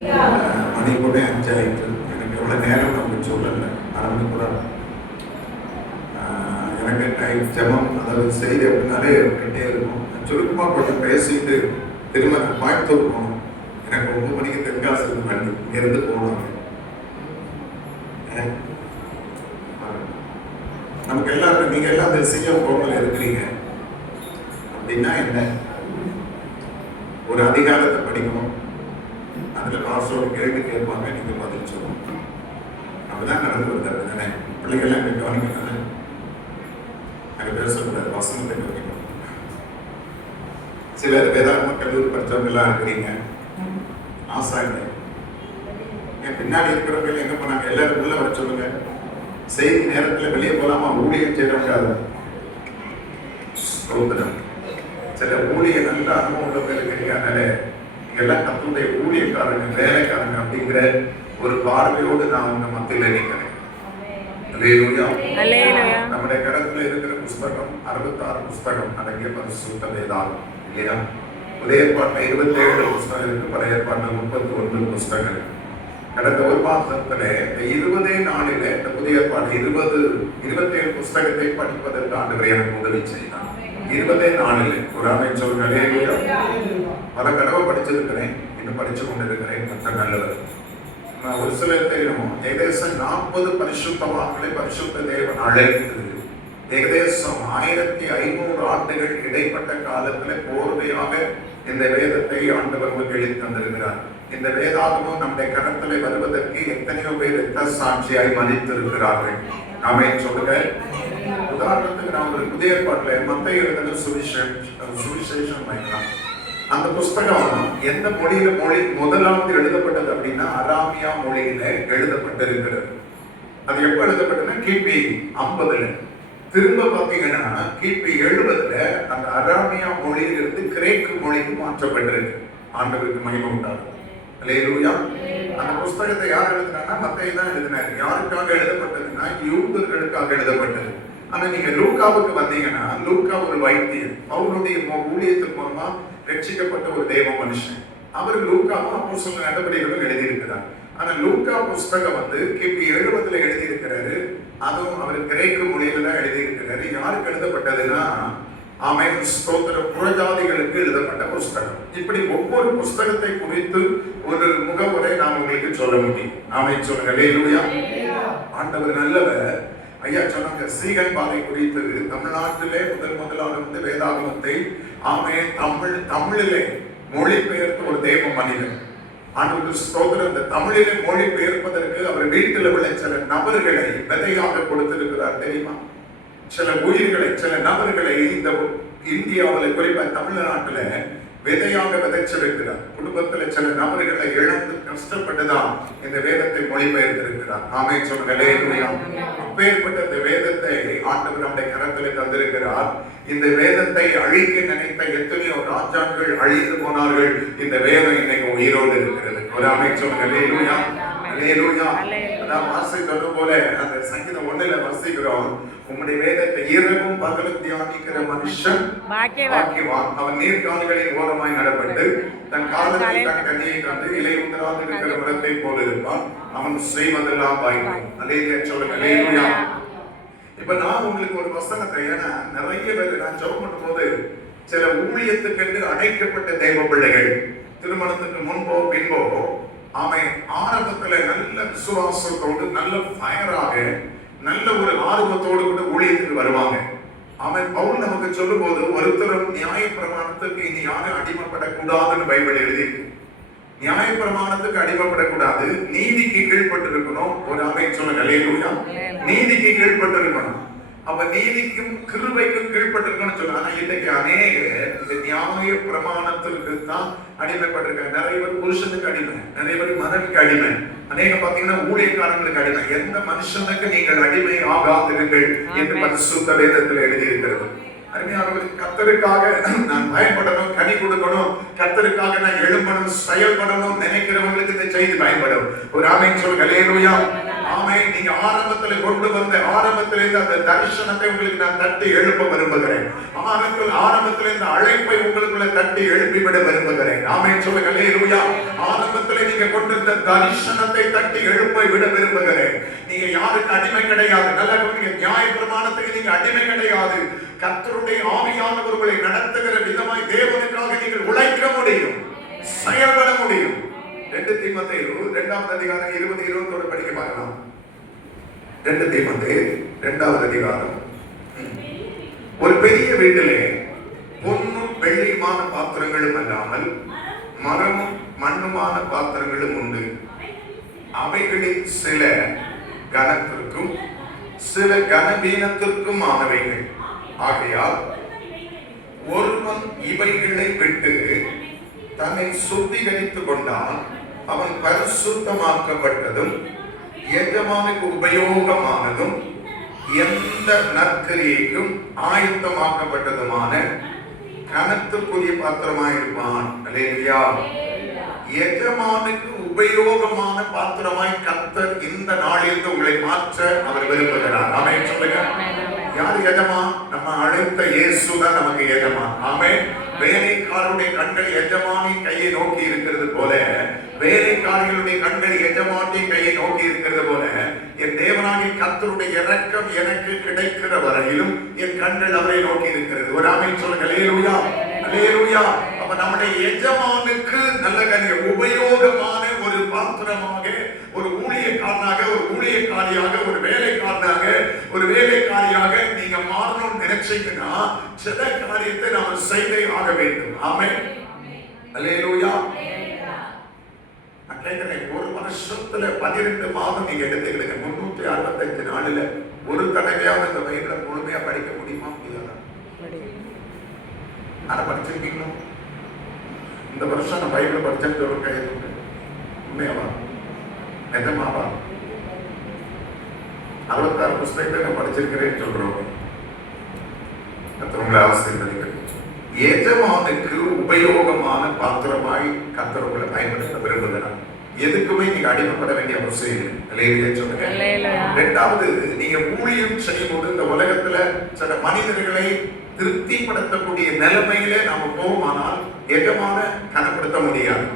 மணி கூட 5 ஆயிட்டு. எனக்கு எவ்வளோ நேரம் நமக்கு சொல்லலை. ஆரம்பிக்கூட எனக்கு டைம் ஜபம் அதாவது செய்தி அப்படின்னாலே அப்படின்ட்டே இருக்கும். சுருக்கமாக கொஞ்சம் பேசிட்டு திரும்ப கோயம்புத்தூர் போகணும். எனக்கு 9 மணிக்கு தென்காசி வண்டி இங்கேருந்து போகணும். நமக்கு எல்லாருக்கும் நீங்கள் எல்லாம் அந்த சிஎம் கோவில் இருக்கிறீங்க அப்படின்னா என்ன? ஒரு அதிகாரத்தை படிக்கணும், அதில் பாஸ்டர் கேள்வி கேட்பாங்க, நீங்கள் பதில் சொல்லணும். அப்படிதான் நடந்து வருது. அப்படிதானே? பிள்ளைகள்லாம் இங்கே கவனிக்கணும். அங்கே பேசக்கூடாது, வசனத்தை கவனிக்கணும். சிலர் வேதாகம கல்லூரி படித்தவங்கெல்லாம் இருக்கிறீங்க, ஆசாங்க. என் பின்னாடி இருக்கிறவங்க எங்கே போனாங்க? எல்லாரும் உள்ள வர சொல்லுங்க. செய்தி நேரத்தில் வெளியே போகலாமா? ஊழியம் செய்யறவங்க சில ஊழிய நல்ல அனுபவம் உள்ளவங்க இருக்கிறீங்க. அதனால எல்லாம் கத்துடைய ஊழியக்காரங்க, வேலைக்காரங்க அப்படிங்கிற ஒரு பார்வையோடு நான் உங்க மத்தியில் நிற்கிறேன். நம்முடைய கரத்துல இருக்கிற புஸ்தகம் 66 புஸ்தகம் அடங்கிய பரிசுத்த வேதாகம் இல்லையா? புதிய ஏற்பாட்டில் 27 புஸ்தகம் இருக்கு, பழைய ஏற்பாட்டில் 31 புஸ்தகம். கடந்த ஒரு மாதத்துல இந்த 20 நாளில இந்த புதிய ஏற்பாடு 27 புஸ்தகத்தை படிப்பதற்கு ஆண்டவர் எனக்கு உதவி செய்தார். 20 நாளில் ஒரு அமைச்சர் பல தடவை படிச்சிருக்கிறேன், இன்னும் படிச்சு கொண்டிருக்கிறேன். மற்ற நல்லவர் ஒரு சிலர் தெரியும். ஏகதேசம் 40 பரிசுத்தவான்களை பரிசுத்த தேவன் அழைத்து ஏகதேசம் 1500 ஆண்டுகள் இடைப்பட்ட காலத்துல போர்வையாக இந்த வேதத்தை ஆண்டவர் எழுதி தந்திருக்கிறார். இந்த வேதாகமும் நம்முடைய கரத்தில் வருவதற்கு எத்தனையோ பேர் ரத்த சாட்சியாய் மதித்திருக்கிறார்கள். நாமே சொல்லுங்க. உதாரணத்துக்கு நான் ஒரு புதிய ஏற்பாட்டில் மத்தேயு எழுதின சுவிசேஷம் வைக்கலாம். அந்த புஸ்தகம் எந்த மொழியில முதலாவது எழுதப்பட்டது அப்படின்னா அராமியா மொழியில எழுதப்பட்டிருக்கிறது. அது எப்ப எழுதப்பட்டதுன்னா கிபி 50. திரும்ப பாத்தீங்கன்னா கிபி 70 அந்த அராமியா மொழியிலிருந்து கிரேக்கு மொழிக்கு மாற்றப்பட்டிருக்கு. ஆண்டவருக்கு மகிமை உண்டாகும். அல்லேலூயா. அந்த புஸ்தகத்தை யார் எழுதினாங்கன்னா மத்தேயு தான் எழுதினார். யாருக்காக எழுதப்பட்டதுன்னா யூதர்களுக்காக எழுதப்பட்டது. ஆனா நீங்க லூக்காவுக்கு வந்தீங்கன்னா லூக்கா ஒரு வைத்தியர், அவருடைய ஊழியத்துக்கு மூலமா ரட்சிக்கப்பட்ட ஒரு தேவ மனுஷன். அவர் லூக்காவும் அப்போஸ்தலர் நடவடிக்கைகள் எழுதியிருக்கிறார். ஆனா லூக்கா புஸ்தகம் கிபி 70 எழுதியிருக்கிறாரு. அதுவும் அவர் கிரேக்கு மொழியில தான் எழுதியிருக்கிறாரு. யாருக்கு எழுதப்பட்டதுன்னா ஆமென் ஸ்தோத்திர புறஜாதிகளுக்கு எழுதப்பட்ட புஸ்தகம். இப்படி ஒவ்வொரு புஸ்தகத்தை குறித்து ஒரு முகவுரை நான் உங்களுக்கு சொல்ல முடியும். ஆமென் சொல்லுங்க. அல்லேலூயா. ஆண்டவர் நல்லவர். ஐயா சொன்னாங்க சீகன் பாதை குறித்து தமிழ்நாட்டிலே முதலாக வேதாகமத்தை தமிழிலே மொழிபெயர்த்த ஒரு தெய்வ மனிதன். ஆண்டவர் ஸ்தோத்திரம். இந்த தமிழிலே மொழிபெயர்ப்பதற்கு அவர் வீட்டில் உள்ள சில நபர்களை விதையாக கொடுத்திருக்கிறார். தெரியுமா? சில உயிர்களை, சில நபர்களை இந்த இந்தியாவில் குறிப்பாக தமிழ்நாட்டில் விதையாக விதைச்சிருக்கிறார். குடும்பத்தில் சில நபர்களை இழந்து கஷ்டப்பட்டுதான் இந்த வேதத்தை மொழிபெயர்த்திருக்கிறார். ஆமென் சொல்லுங்க. அல்லேலூயா. அப்பேற்பட்ட இந்த வேதத்தை ஆண்டவர் நம்முடைய கரத்தில் தந்திருக்கிறார். இந்த வேதத்தை அழிக்க நினைத்த எத்தனையோ ராஜாக்கள் அழிந்து போனார்கள். இந்த வேதம் இன்னைக்கு உயிரோடு இருக்கிறது. ஒரு ஆமென் சொல்லுங்க. அல்லேலூயா. அல்லேலூயா. அதான் வாசித்தது போல அந்த சங்கீதம் 1 வாசிக்கிறோம். உம்முடைய வேதத்தை இரவும் பகலும் தியானிக்கிற மனுஷன் பாக்கியவான். அவன் நீர்கால்களின் ஓரமாய் நடப்பட்டு தன் காலத்தை தன் கனியை கண்டு இலை உந்தராது இருக்கிற மரத்தை போல இருப்பான். அவன் செய்வதெல்லாம் பாய்க்கும். அல்லேலூயா சொல்லுங்க. அல்லேலூயா. இப்ப நான் உங்களுக்கு ஒரு வசனத்தை, ஏன்னா நிறைய பேர் நான் ஜெபம் பண்ணும் போது சில ஊழியத்துக்கென்று அழைக்கப்பட்ட தெய்வ பிள்ளைகள் திருமணத்துக்கு முன்போ பின்போ ஆரம்பத்துல நல்ல விசுவாசத்தோடு நல்ல ஃபயராக நல்ல ஒரு ஆர்வத்தோடு கூட ஊழியத்துக்கு வருவாங்க. பவுல் நமக்கு சொல்லும் போது ஒருத்தரும் நியாய பிரமாணத்துக்கு இனி யாரும் அடிமைப்படக்கூடாதுன்னு பைபிள் எழுதியிருக்கு. நியாய பிரமாணத்துக்கு அடிமைப்படக்கூடாது, நீதிக்கு கீழ்பட்டு இருக்கணும். ஒரு ஆமென் சொல்லுங்க. அல்லேலூயா. நீதிக்கு கீழ்பட்டு இருக்கணும். அப்ப நீதிக்கும் கிருபைக்கும் கீழ்பட்டு இருக்கணும்னு சொல்லுங்க. ஆனா இன்னைக்கு அநேக இந்த நியாய பிரமாணத்திற்கு தான் அடிமைப்பட்டிருக்காங்க. நிறைய பேர் புருஷனுக்கு அடிமை, நிறைய பேர் மனைவிக்கு அடிமை, அநேக பாத்தீங்கன்னா ஊழியக்காரங்களுக்கு அடிமை. எந்த மனுஷனுக்கு நீங்கள் அடிமை ஆகாதிருங்கள் என்று பரிசுத்த வேதத்தில் எழுதியிருக்கிறது. அருமையானவர்கள், கர்த்தருக்காக நான் பயன்படணும், கனி கொடுக்கணும், கர்த்தருக்காக நான் எழும்பணும், செயல்படணும் நினைக்கிறவங்களுக்கு இந்த செய்தி பயன்படும். ஒரு ஆமென் சொல்லுங்க. அல்லேலூயா. ஆமென். நீங்க ஆரம்பத்தில் கொண்டு வந்த ஆரம்பத்திலிருந்து அந்த தரிசனத்தை உங்களுக்கு நான் தட்டி எழுப்ப விரும்புகிறேன். ஆரம்பத்தில் இந்த அழைப்பை உங்களுக்குள்ள தட்டி எழுப்பி விட விரும்புகிறேன். ஆமென் சொல்லுங்க அல்லேலூயா. ஆரம்பத்தில் நீங்க கொண்டிருந்த தரிசனத்தை தட்டி எழுப்ப விட விரும்புகிறேன். நீங்க யாருக்கு அடிமை கிடையாது. நல்லா கவனிங்க. நியாயப்பிரமாணத்துக்கு நீங்க அடிமை கிடையாது. கர்த்தருடைய ஆவியானவர் உங்களை நடத்துகிற விதமாய் தேவனுக்காக நீங்கள் உழைக்க முடியும், செயல்பட முடியும். 2 தீமோத்தேயு 2ஆம் அதிகாரம் 20-21 படிக்க பார்க்கலாம். 2 தீமோத்தேயு 2ஆம் அதிகாரம். ஒரு பெரிய வீட்டிலே பொன்னும் வெள்ளியுமான பாத்திரங்களும் அல்லாமல் மரமும் மண்ணுமான பாத்திரங்களும் உண்டு. அவைகளில் சில கனத்திற்கும் சில கனவீனத்திற்கும் ஆனவைகள். ஆகையால் ஒருவன் இவைகளை விட்டு தன்னை சுத்திகரித்துக் கொண்டால் அவன் பரிசுத்தமாக்கப்பட்டதும் எஜமானுக்கு உபயோகமானதும் எந்த நற்கிரியைக்கும் ஆயத்தமாக்கப்பட்டதுமான கனத்துக்குரிய பாத்திரமாயிருப்பான். அல்லேலூயா. எஜமானுக்கு உபயோகமான பாத்திரமாய் கர்த்தர் இந்த நாளிலிருந்து உங்களை மாற்ற அவர் விரும்புகிறார். ஆமென் சொல்லுங்க. யார் எஜமான்? நம்ம அழைத்த இயேசுதான் நமக்கு எஜமான். ஆமென். வேலைக்காரருடைய கண்கள் எஜமானின் கையை நோக்கி இருக்கிறது போல, வேலைக்காரர்களுடைய கண்கள் எஜமானின் கையை நோக்கி இருக்கிறது போல, என் தேவனாகிய கர்த்தருடைய இரக்கம் எனக்கு கிடைக்கிற வரையிலும் என் கண்கள் அவரை நோக்கி இருக்கிறது. ஒரு ஆமென் சொல்லுங்க. அல்லேலூயா, அல்லேலூயா. அப்ப நம்முடைய எஜமானுக்கு நல்ல கனிய உபயோகமான ஒரு பாத்திரமாக, ஒரு ஊழியக்காரனாக, ஒரு ஊழியக்காரியாக, ஒரு வேலைக்காரனாக, ஒரு வேலைக்காரியாக நீங்க மாறணும்னு நினைச்சீங்கன்னா சில காரியத்தை நாம செய்தே ஆக வேண்டும். ஆமென். அல்லேலூயா. நான் கேட்கிறேன், ஒரு வருஷத்துல 12 மாதம் நீங்க எடுத்துக்கிடுங்க. 365 நாளில் ஒரு தடவையாவது இந்த பைபிளை முழுமையா படிக்க முடியுமா? முடியாதா? அதை படிச்சிருக்கீங்களா? இந்த வருஷம் நான் பைபிளை படிச்சேன்னு சொல்ல கையெழுத்து உண்மையாவா? நிஜமாவா? 66 புத்தகத்தை நான் படிச்சிருக்கிறேன்னு சொல்றோம். கர்த்தர் ஆசீர்வதிக்கட்டும். எஜமானுக்கு உபயோகமான பாத்திரமாய் கர்த்தர் உங்களை பயன்படுத்த விரும்புகிறார். எதுக்குமே நீங்க அடிமைப்பட வேண்டிய அவசியம் இல்லை. அல்லேலூயா சொல்லுங்க. இரண்டாவது, நீங்க ஊழியம் செய்யும்போது இந்த உலகத்துல சில மனிதர்களை திருப்திப்படுத்தக்கூடிய நிலைமையிலே நாம போவோமானால் எஜமான கனப்படுத்த முடியாது.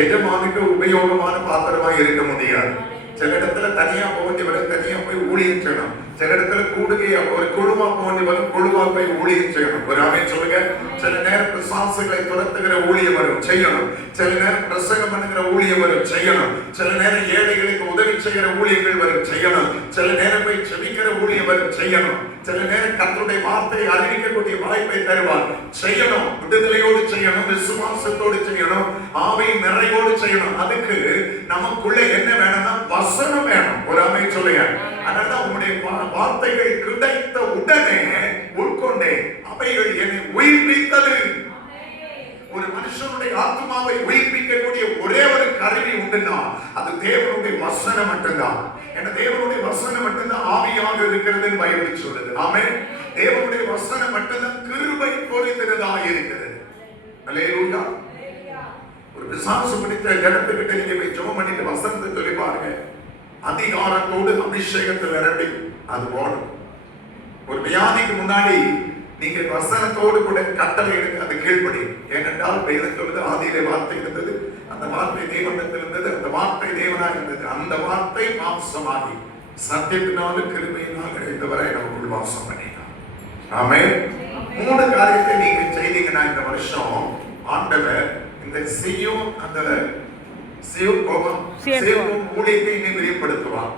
எஜமானுக்கு உபயோகமான பாத்திரமாய் இருக்க முடியாது. சில இடத்துல தனியா போக தனியா போய் ஊழியம் செய்யணும். சில இடத்துல கூடுகையா ஒரு குழுவா போக குழுவா போய் ஊழியம் செய்யணும். ஒரு ஆமென் சொல்லுங்க. சில நேரம் பிசாசுகளை துரத்துகிற ஊழியம் வரும், செய்யணும். சில நேரம் பிரசங்கம் பண்ணுகிற ஊழியம் வரும், செய்யணும். சில நேரம் ஏழைகளுக்கு உதவி செய்கிற ஊழியங்கள் வரும், செய்யணும். சில நேரம் போய் செபிக்கிற ஊழியம் வரும், செய்யணும். சில நேரம் கர்த்தருடைய வார்த்தையை அறிவிக்கக்கூடிய வாய்ப்பை தருவார், செய்யணும். விடுதலையோடு செய்யணும், விசுவாசத்தோடு செய்யணும், ஆவி நிறைவோடு செய்யணும். அதுக்கு நமக்குள்ள என்ன வேணும்னா வசனம் வேணும். ஒரு ஆமென் சொல்லுங்க. அதனால உங்களுடைய வார்த்தைகள் கிடைத்த உடனே உட்கொண்டேன், அவைகள் என்னை உயிர்ப்பித்தது. ஒரு மனுஷனுடைய ஆத்மாவை உயிர்ப்பிக்கக்கூடிய ஒரே ஒரு கருவி உண்டுன்னா அது தேவனுடைய வசனம் மட்டும்தான். ஏன்னா தேவனுடைய வசனம் மட்டும்தான் ஆவியாக இருக்கிறது பைபிள் சொல்லுது. ஆமென். தேவனுடைய வசனம் மட்டும்தான் கிருபை பொறித்ததாக இருக்கிறது. அல்லேலூயா. ஒரு பிசாசு பிடித்த ஜனத்துக்கிட்ட நீங்க போய் ஜெபம் பண்ணிட்டு வசனத்தை சொல்லி பாருங்க, அதிகாரத்தோடு அபிஷேகத்தில் நிரம்பி அது ஓடும். ஒரு வியாதிக்கு முன்னாடி நீங்க வசனத்தோடு கூட கட்டளை எடுக்க அது கீழ்ப்படி. ஏனென்றால் வேதம் சொல்லுது, ஆதியிலே வார்த்தை இருந்தது, அந்த வார்த்தை தேவனிடத்தில் இருந்தது, அந்த வார்த்தை தேவனாக இருந்தது, அந்த வார்த்தை மாம்சமாகி சத்தியத்தினாலும் கிருபையினால் இணைந்தவரை நமக்குள் வாசம் பண்ணினார். ஆமென். 3 காரியத்தை நீங்க செய்தீங்கன்னா இந்த வருஷம் ஆண்டவர் இந்த செய்யும் அந்த ஊழியத்தை விரிவுபடுத்துவார்.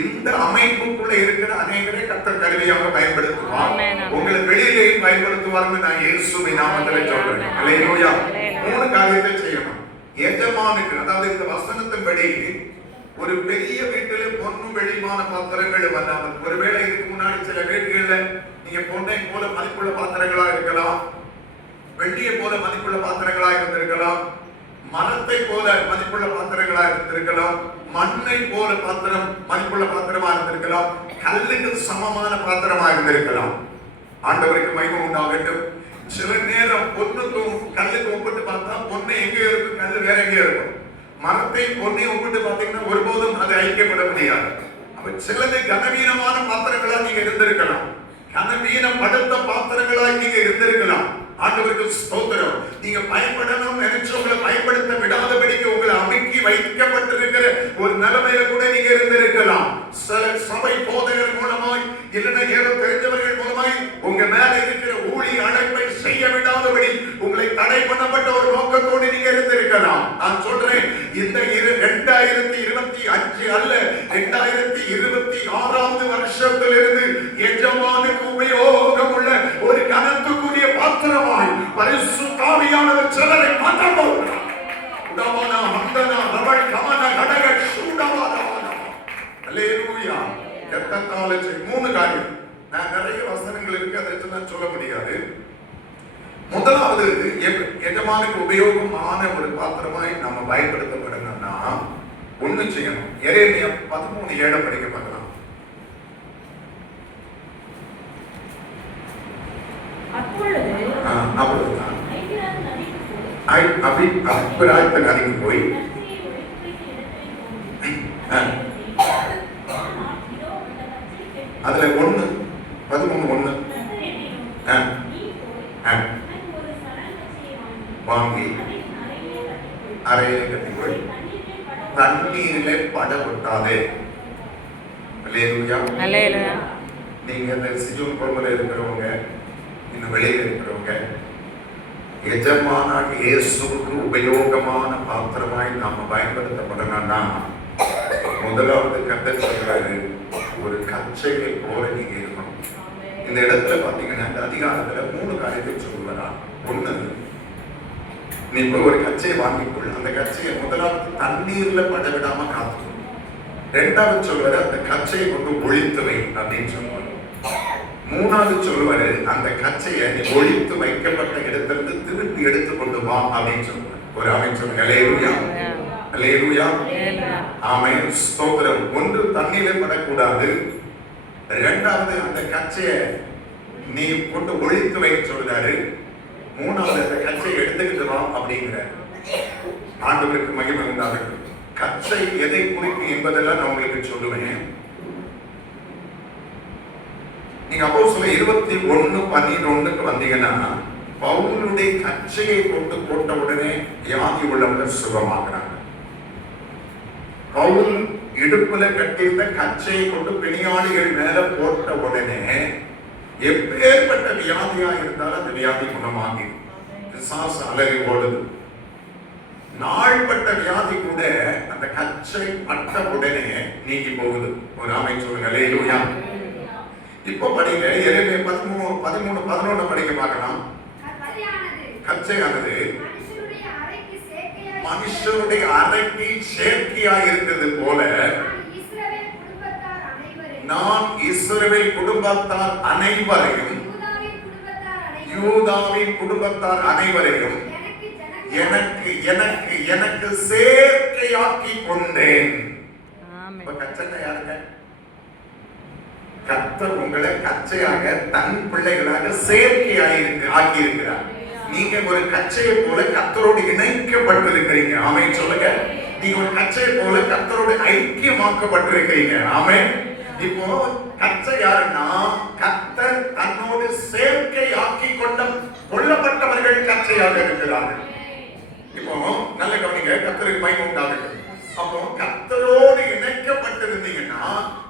இந்த அமைப்புக்குள்ள இருக்கிற அநேகரை கர்த்தர் கருவியாக பயன்படுத்துவார். உங்களை வெளியிலேயும் பயன்படுத்துவார்னு நான் இயேசுவின் நாமத்தில் சொல்றேன். அல்லேலூயா. 3 காரியத்தை செய்யணும். எஜமானுக்கு, அதாவது இந்த வசனத்தின்படி ஒரு பெரிய வீட்டிலே பொன்னும் வெளிமான பாத்திரங்கள் வந்தாமல், ஒருவேளை இதுக்கு முன்னாடி சில வீடுகள்ல நீங்க பொன்னை போல மதிப்புள்ள பாத்திரங்களா இருக்கலாம், வெள்ளியை போல மதிப்புள்ள பாத்திரங்களா இருந்திருக்கலாம், மரத்தை போல மதிப்புள்ள பாத்திரங்களா இருந்திருக்கலாம், மண்ணை போல பாத்திரம் மதிப்புள்ள பாத்திரமா இருந்திருக்கலாம், கல்லுக்கு சமமான பாத்திரமா இருந்திருக்கலாம். ஆண்டவருக்கு மகிமை உண்டாகட்டும். சில நேரம் பொண்ணுக்கும் கல்லுக்கு ஒப்பிட்டு பார்த்தா பொண்ணு எங்கேயோ இருக்கும், கல்லு வேற எங்கேயோ இருக்கும். மரத்தை பொண்ணை ஒப்பிட்டு பார்த்தீங்கன்னா ஒருபோதும் அது ஐக்கியப்பட முடியாது. சிலது கனவீனமான பாத்திரங்களா நீங்க இருந்திருக்கலாம், கனவீனம் படுத்த பாத்திரங்களா நீங்க இருந்திருக்கலாம். ஆண்டவருக்கு ஸ்தோத்திரம். நீங்க பயப்படணும் நினைச்சு உங்களை பயப்படுத்த விடாதபடிக்கு உங்களை அமுக்கி வைக்கப்பட்டிருக்கிற ஒரு நிலைமையில கூட நீங்க இருந்திருக்கலாம். சில சபை போதகர் மூலமாய் இல்லைன்னா ஏதோ தெரிஞ்சவர்கள் மூலமாய் உங்க மேல இருக்கிற ஊழி அழைப்பை செய்ய விடாதபடி உங்களை தடை பண்ணப்பட்ட ஒரு நோக்கத்தோடு நீங்க இருந்திருக்கலாம். நான் சொல்றேன், இந்த 2025 அல்ல 2026 வருஷத்திலிருந்து எஜமானுக்கு உபயோகம் உள்ள ஒரு கனத்துக்குரிய பாத்திரமாய் பரிசுத்த ஆவியானவர் சிலரை மாற்ற போகிறார். உடவன வந்தன ரவள் கமன கடக சூடவாதவான. அல்லேலூயா. எத்தத்தாலஜி 3 காரியம். நான் நிறைய வசனங்கள் இருக்கு, அதை நான் சொல்ல முடியாது. முதலாவது, எஜமானுக்கு உபயோகமான ஒரு பாத்திரமாய் நம்ம பயன்படுத்தப்படணும்னா ஒண்ணு செய்யணும். எரேமியா 13:7 படிக்க பார்க்கலாம். அப்பொழுதுதான் அபிப்பிராயத்தில் நதிக்கு போய் அதுல 13:1 வாங்கி அறையில கட்டி போய் தண்ணீரிலே பட விட்டாதே. அல்லேலூயா. நீங்க இந்த சிஜூன் குடும்பத்தில் இருக்கிறவங்க, இன்னும் வெளியில இருக்கிறவங்க, எஜமானாக இயேசுவுக்கு உபயோகமான பாத்திரமாய் நாம பயன்படுத்தப்படணும்னா முதலாவது கர்த்தர் சொல்றாரு, ஒரு கச்சையை போல நீங்க இருக்கணும். இந்த இடத்துல பாத்தீங்கன்னா இந்த அதிகாரத்துல 3 காரியத்தை சொல்லுவாரா. ஒண்ணு, நீ போய் ஒரு கச்சையை வாங்கிக்கொள். அந்த கச்சையை முதலாவது தண்ணீர்ல பட விடாம காத்துக்கணும். 2வது சொல்வாரு, அந்த கச்சையை கொண்டு ஒழித்து வை அப்படின்னு சொல்லுவாரு. 3வது சொல்லுவாரு, அந்த கச்சையை நீ ஒழித்து வைக்கப்பட்ட இடத்திலிருந்து திருப்பி எடுத்து கொண்டு வா அப்படின்னு சொல்லுவாரு. ஒரு ஆமென் சொல்லுங்க. அல்லேலூயா. அல்லேலூயா. ஆமென். ஸ்தோத்திரம். 1 தண்ணீரில் படக்கூடாது. 2வது அந்த கச்சையை நீ கொண்டு ஒழித்து வைக்க சொல்றாரு. 3வது அந்த கச்சையை எடுத்துக்கிட்டு வா அப்படிங்கிற. ஆண்டவருக்கு மகிமை உண்டாகட்டும். கச்சை எதை குறிக்கும் என்பதெல்லாம் நான் உங்களுக்கு சொல்லுவேன். நீங்க அப்போஸ்தலர் 21:11 வந்தீங்கன்னா, பவுலுடைய கச்சையை கொண்டு போட்ட உடனே வியாதி உள்ளவங்க சுகமாகிறாங்க. பவுல் இடுப்புல கட்டியிருந்த கச்சையை கொண்டு பிணியாளிகள் மேல போட்ட உடனே எப்பேற்பட்ட வியாதியா இருந்தாலும் அந்த வியாதி குணமாகி பிசாசு அலறி ஓடுது. நாள்பட்ட வியாதி கூட அந்த கச்சை பட்ட உடனே நீங்கி போகுது. ஒரு ஆமென் சொல்லுங்க. அல்லேலூயா. இப்போ படிங்க. எரேமியா 13:11 படிக்க பார்க்கலாம். கச்சையானது மனுஷருடைய அறைக்கு சேர்க்கையாக இருந்தது போல நான் இஸ்ரவேல் குடும்பத்தார் அனைவரையும் யூதாவின் குடும்பத்தார் அனைவரையும் எனக்கு சேர்க்கையாக்கி கொண்டேன். கச்சை யாருங்க? கர்த்தர் உங்களை கச்சையாக தன் பிள்ளைகளாக சேர்க்கையாக ஆக்கி இருக்கிறார். நீங்க ஒரு கச்சையை போல கர்த்தரோடு இணைக்கப்பட்டிருக்கிறீங்க. ஆமென் சொல்லுங்க. நீங்க ஒரு கச்சையை போல கர்த்தரோடு ஐக்கியமாக்கப்பட்டிருக்கிறீங்க. ஆமென். இப்போ கச்சை யாருன்னா, கர்த்தர் தன்னோடு சேர்க்கை ஆக்கி கொள்ளப்பட்டவர்கள் கச்சையாக இருக்கிறார்கள். இப்போ நல்ல கவனிங்க. கர்த்தருக்கு மகிமை உண்டாகட்டும். அப்போ கர்த்தரோடு இணைக்கப்பட்டிருந்தீங்கன்னா,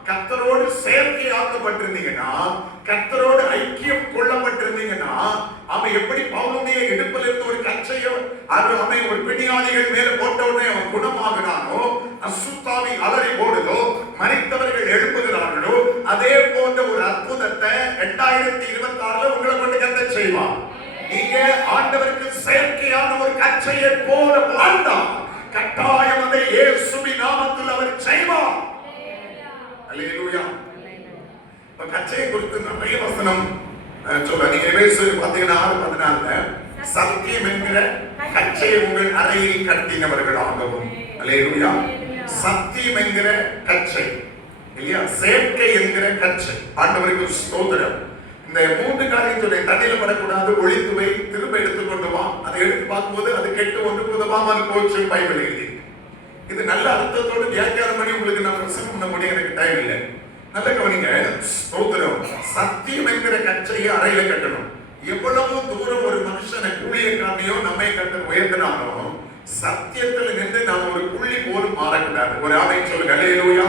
கர்த்தரோடு சேர்க்கையாக்கப்பட்டிருந்தீங்கன்னா, கர்த்தரோடு ஐக்கியம் கொள்ளப்பட்டிருந்தீங்கன்னா, அவன் எப்படி பவுலுடைய இடுப்பில் இருந்து ஒரு கச்சையோ அவன் ஒரு பிணியாளிகள் மேல போட்ட உடனே அவன் குணமாகிறானோ, அசுத்தாவி அலறி ஓடுதோ, மரித்தவர்கள் எழுப்புகிறார்களோ, அதே போன்ற ஒரு அற்புதத்தை 2026 உங்களை கொண்டு கர்த்தர் செய்வார். நீங்க ஆண்டவருக்கு செயற்கையான ஒரு கச்சையை போல வாழ்ந்தால் கட்டாயம் அதை இயேசுவின் நாமத்தில் அவர் செய்வார். அல்லேலூயா. இப்ப கச்சையை குறித்து நிறைய வசனம் சொல்ல. நீங்க எபேசியர் பாத்தீங்கன்னா 6:14 சத்தியம் என்கிற கச்சையை உங்கள் அறையில் கட்டினவர்களாகவும். அல்லேலூயா. சத்தியம் என்கிற கச்சை இல்லையா, சேர்க்கை என்கிற கச்சை. ஆண்டவருக்கு ஸ்தோத்திரம். இந்த 3 காரியத்துடைய தண்ணியில படக்கூடாது, ஒழித்து வை, திரும்ப எடுத்துக்கொண்டு வா. அதை எடுத்து பார்க்கும்போது அது கெட்டு ஒன்று உதவாமல் போச்சு பைபிள் எழுதி. இது நல்ல அர்த்தத்தோடு வியாக்கியானம் பண்ணி உங்களுக்கு நான் பிரசங்கம் பண்ண முடியும், எனக்கு டைம் இல்லை. நல்ல கவனிங்க. ஸ்தோத்திரம். சத்தியம் என்கிற கச்சையை அறையில கட்டணும். எவ்வளவு தூரம் ஒரு மனுஷனை ஊழியக்காரனையோ நம்மை கட்ட உயர்த்தினாலும் சத்தியத்தில் நின்று நாம் ஒரு புள்ளி போலும் மாறக்கூடாது. ஒரு ஆணையம் சொல்லுங்க. அல்லேலூயா.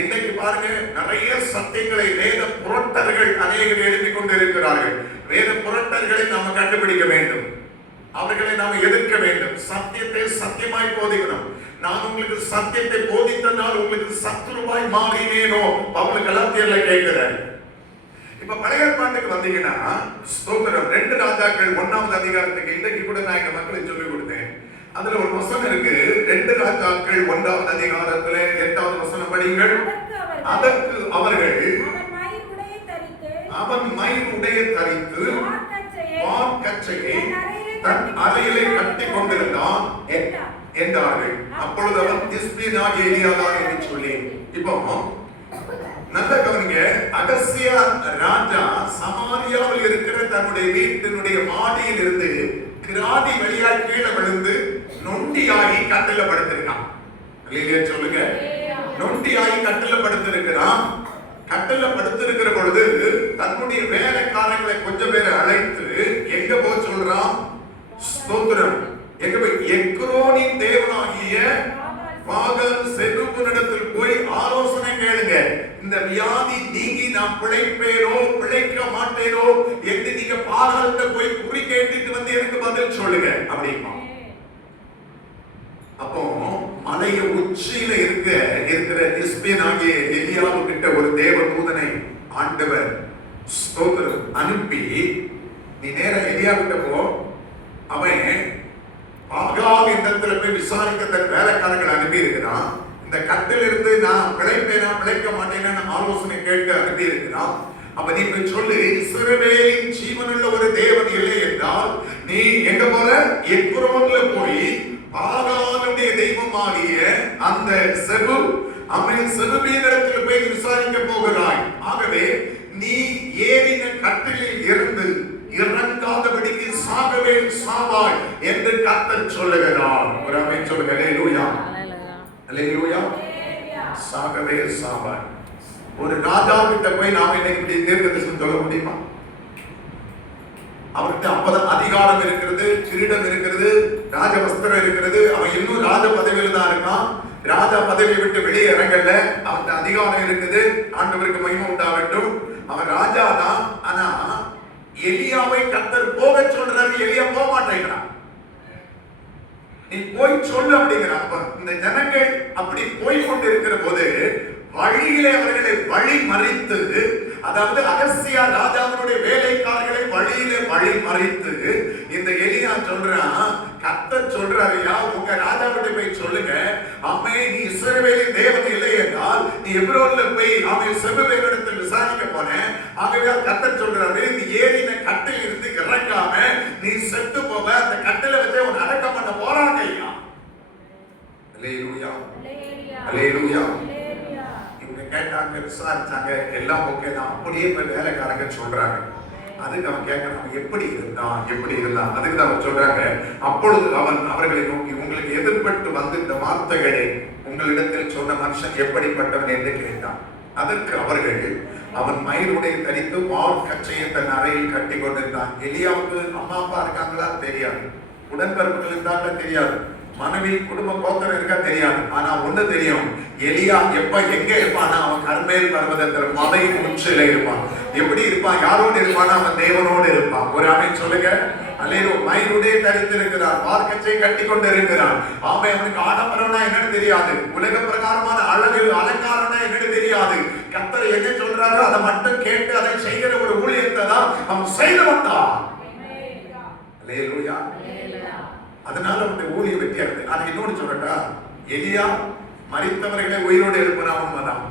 இன்னைக்கு பாருங்க, நிறைய சத்தியங்களை வேத புரட்டர்கள் அநேகர் எழுதிக் கொண்டு இருக்கிறார்கள். வேத புரட்டர்களை நாம கண்டுபிடிக்க வேண்டும், அவர்களை நாம எதிர்க்க வேண்டும். சத்தியத்தை சத்தியமாய் போதிக்கணும். நான் உங்களுக்கு சத்தியத்தை போதித்தனால் உங்களுக்கு சத்துருவாய் மாறினேனோ பவுல் கலாத்தியர்ல கேட்கிறார். இப்ப பழைய ஏற்பாட்டுக்கு வந்தீங்கன்னா ஸ்தோத்திரம், 2 ராஜாக்கள் 1வது அதிகாரத்துக்கு இன்றைக்கு கூட நான் எங்க மக்களை சொல்லிக் கொடுத்தேன். அதுல ஒரு வசனம் இருக்கு. 2 ராஜாக்கள் 1வது அதிகாரத்துல 8வது வசனம் படிங்கள். அதற்கு அவர்கள் அவன் மயிர் உடைய தரித்து வார்க்கச்சையை தன் அறையிலே கட்டி கொண்டிருந்தான் என்றார்கள். அப்பொழுது அவன் திஸ்பினாகிய எலியாதான் என்று சொல்லி. இப்போ நல்ல கவனிங்க. அகசியா ராஜா சமாரியாவில் இருக்கிற தன்னுடைய வீட்டினுடைய மாடியில் இருந்து கிராதி வழியாய் கீழே விழுந்து நொண்டியாகி கட்டில படுத்திருக்கான். சொல்லுங்க. நொண்டியாகி கட்டில படுத்திருக்கிறான். கட்டில படுத்திருக்கிற பொழுது தன்னுடைய வேலைக்காரங்களை கொஞ்சம் பேரை அழைத்து எங்க போக சொல்றான்? ஸ்தோத்திரம். எங்க போய்? எக்ரோனின் தேவனாகிய பாகால் செபுவினிடத்தில் போய் ஆலோசனை கேளுங்க. இந்த வியாதி நீங்கி நான் பிழைப்பேனோ பிழைக்க மாட்டேனோ என்று நீங்க பாகால்கிட்ட போய் குறி கேட்டுட்டு வந்து எனக்கு பதில் சொல்லுங்க அப்படிமா. அப்போ மலைய உச்சியில இருக்கிற திஸ்பினாகிய எலியாவு கிட்ட ஒரு தேவ தூதனை ஆண்டவர் ஸ்தோத்திரம் அனுப்பி, நீ நேர எலியா கிட்ட போ, அவன் பாகால் இடத்துல போய் விசாரிக்க தன் வேலைக்காரர்கள் அனுப்பி இருக்கிறான். இந்த கட்டில் இருந்து நான் பிழைப்பேனா பிழைக்க மாட்டேன்னு ஆலோசனை கேட்க அனுப்பி இருக்கிறான். அப்ப நீ போய் சொல்லு, இஸ்ரவேலின் ஜீவனுள்ள ஒரு தேவன் இல்லை என்றால் நீ எங்க போற? எக்ரோன்ல போய் பாகாலுடைய தெய்வமாகிய அந்த செபு அவன் செபுவினிடத்தில் போய் விசாரிக்க போகிறாய். ஆகவே நீ ஏறின கட்டிலில் இருந்து இறங்காதபடிக்கு சாகவே சாவாய் என்று கர்த்தர் சொல்லுகிறார். ஒரு ஆமென் சொல்லுங்க. அல்லேலூயா. அல்லேலூயா. சாகவே சாவாய். ஒரு ராஜா கிட்ட போய் நாம இன்னைக்கு தீர்க்கதரிசனம் சொல்ல முடியுமா? அவர்கிட்ட 50 அதிகாரம் இருக்கிறது, கிரீடம் இருக்கிறது, ராஜ வஸ்திரம் இருக்கிறது. அவன் இன்னும் ராஜ பதவியில் தான் இருக்கான். ராஜா பதவியை விட்டு வெளியே இறங்கல. அவன் அதிகாரம் இருக்குது. ஆண்டவருக்கு மகிமை உண்டாகட்டும். அவன் ராஜா தான். ஆனா எலியாவை கர்த்தர் போக சொல்றாரு. எலியா போக மாட்டேங்கிறான். நீ போய் சொல்லு அப்படிங்கிறான். இந்த ஜனங்கள் அப்படி போய் கொண்டு இருக்கிற போது வழியிலே அவர்களை வழி மறித்து, அதாவது அகசியா ராஜாவினுடைய வேலைக்காரர்களை வழியிலே வழி மறித்து இந்த எலியா சொல்றான், கர்த்தர் சொல்றாருயா, உங்க ராஜாவிட்ட போய் சொல்லுங்க, அம்மே நீ இஸ்ரவேலின் தேவன் இல்லை என்றால் நீ எப்ரோன்ல போய் அவன் செபுவேலிடத்தில் விசாரிக்க போனேன். ஆகவே கர்த்தர் சொல்றாரு, நீ ஏறின கட்டில் இருந்து இறங்காம நீ செத்து போவ. அந்த கட்டில வச்சு உன் அடக்கம் பண்ண போறாங்க. ஐயா அல்லேலூயா. அல்லேலூயா. இவங்க கேட்டாங்க, விசாரிச்சாங்க, எல்லாம் ஓகே தான். அப்படியே போய் வேலைக்காரங்க சொல்றாங்க. அதுக்கு அவன் கேட்கறான், எப்படி இருந்தான் எப்படி இருந்தான். அதுக்கு அவன் சொல்றாங்க, அப்பொழுது அவன் அவர்களை நோக்கி, உங்களுக்கு எதிர்பட்டு வந்து இந்த வார்த்தைகளை உங்களிடத்தில் சொன்ன மனுஷன் எப்படிப்பட்டவன் என்று கேட்டான். அதற்கு அவர்கள், அவன் மயிலுடைய தரித்து வார்க்கச்சையை தன் அறையில் கட்டி கொண்டிருந்தான். எலியாவுக்கு அம்மா அப்பா இருக்காங்களா தெரியாது, உடன்பிறப்புகள் இருந்தாங்களா தெரியாது, மனைவி குடும்ப கோத்திரம் இருக்கா தெரியாது. ஆனா ஒண்ணு தெரியும், எலியா எப்ப எங்க இருப்பானா, அவன் கர்மேல் பர்வதத்தில் மலையின் உச்சியில இருப்பான். எப்படி இருப்பான்? யாரோடு இருப்பானா? அவன் தேவனோடு இருப்பான். ஒரு ஆமென் சொல்லுங்க. அல்லேலூயா. மயிலுடைய தரித்து இருக்கிறார், வார்க்கச்சை கட்டி கொண்டு இருக்கிறான். ஆமென். அவனுக்கு ஆடம்பரம்னா என்னன்னு தெரியாது, உலக பிரகாரமான அழகு அலங்காரம்னா என்னன்னு தெரியாது. கர்த்தர் என்ன சொல்றாரோ அதை மட்டும் கேட்டு அதை செய்கிற ஒரு ஊழியத்தை தான் அவன் செய்து வந்தான். அல்லேலூயா. அதனால அவனுடைய ஊழிய வெற்றியாகுது. அதை இன்னொன்று சொல்லட்டா, எலியா மரித்தவர்களை உயிரோடு எழுப்பினா உண்மைதான்,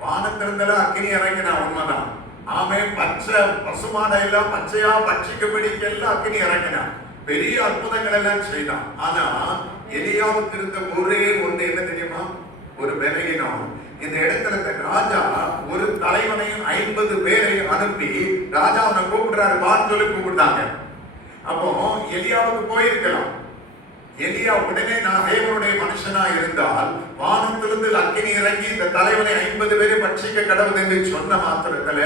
வானத்திறந்தல அக்கினி இறங்கினா உண்மைதான். ஆமே. பச்சை பசுமாடை எல்லாம் பச்சையா பட்சிக்கும்படிக்கு எல்லாம் அக்கினி இறங்கினா, பெரிய அற்புதங்கள் எல்லாம் செய்தான். ஆனா எலியாவுக்கு இருந்த ஒரே ஒன்று என்ன தெரியுமா? ஒரு பலவீனம். இந்த இடத்துல இந்த ராஜா ஒரு தலைவனையும் 50 பேரை அனுப்பி ராஜா அவனை கூப்பிடுறாரு, வான்னு சொல்லி கூப்பிட்டாங்க. அப்போ எலியாவுக்கு போயிருக்கலாம். எலியா உடனே நான் தேவனுடைய மனுஷனா இருந்தால் வானத்திலிருந்து அக்கினி இறங்கி இந்த தலைவனை 50 பேரை பட்சிக்க கடவுள் என்று சொன்ன மாத்திரத்துல